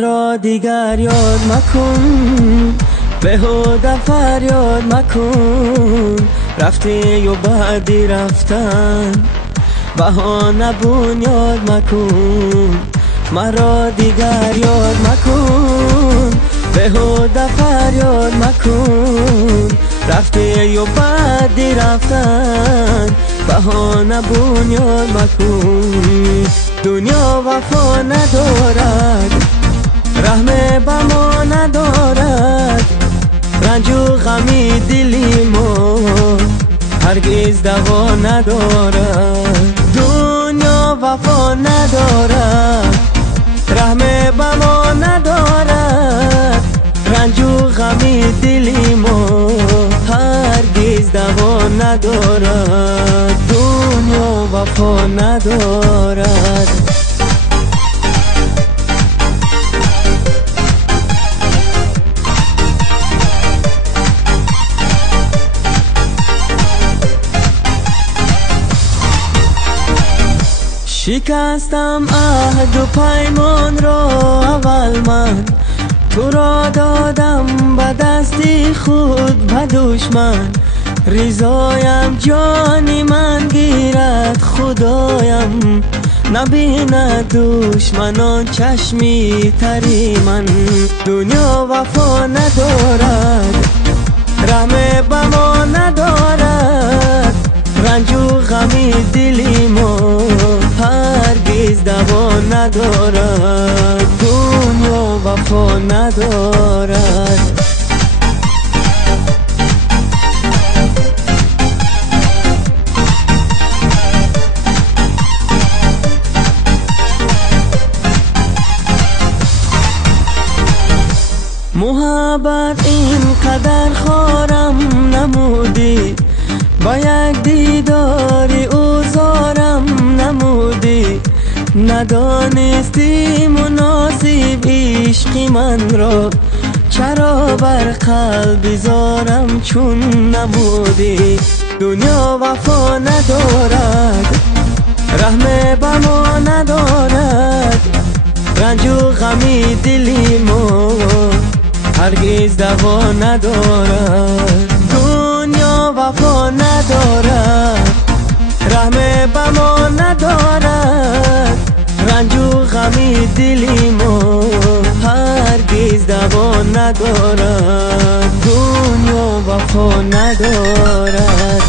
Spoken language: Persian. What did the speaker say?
مرا دیگر یاد مکن، بهوده فریاد مکن. رفتی و بعدی رفتن، بهانه بنیاد مکن. مرا دیگر یاد مکن، بهوده فریاد مکن. رفتی و بعدی رفتن، بهانه بنیاد مکن. دنیا وفا ندارد، رحم به ما ندارد. رنج و غمی دلی ما هرگز دوا ندارد. دنیا وفا ندارد، رحم به ما ندارد. رنج و غمی دلی ما هرگز دوا ندارد. دنیا وفا ندارد. شکستم عهد و پیمان را اول من، تو را دادم به دستی خود به دشمن. رضایم جانی من گیرد خدایم، نبیند دشمنان چشمی تری من. دنیا وفا ندارد، رحم به ما ندارد. رنج و غمی دلی ما هرگز دوا ندارد. دنیا وفا ندارد. محبت این قدر خارم نمودی، با یک دیداری اوزارم نمودی. ندانستی مناسب عشق من را، چرا بر قلب زارم چون نبودی. دنیا وفا ندارد، رحم به ما ندارد. رنج و غمی دلی ما هرگز دوا ندارد. دنیا وفا ندارد، رحم به ما ندارد. رنج و غمی دلی ما هرگز دوا ندارد. دنیا وفا ندارد.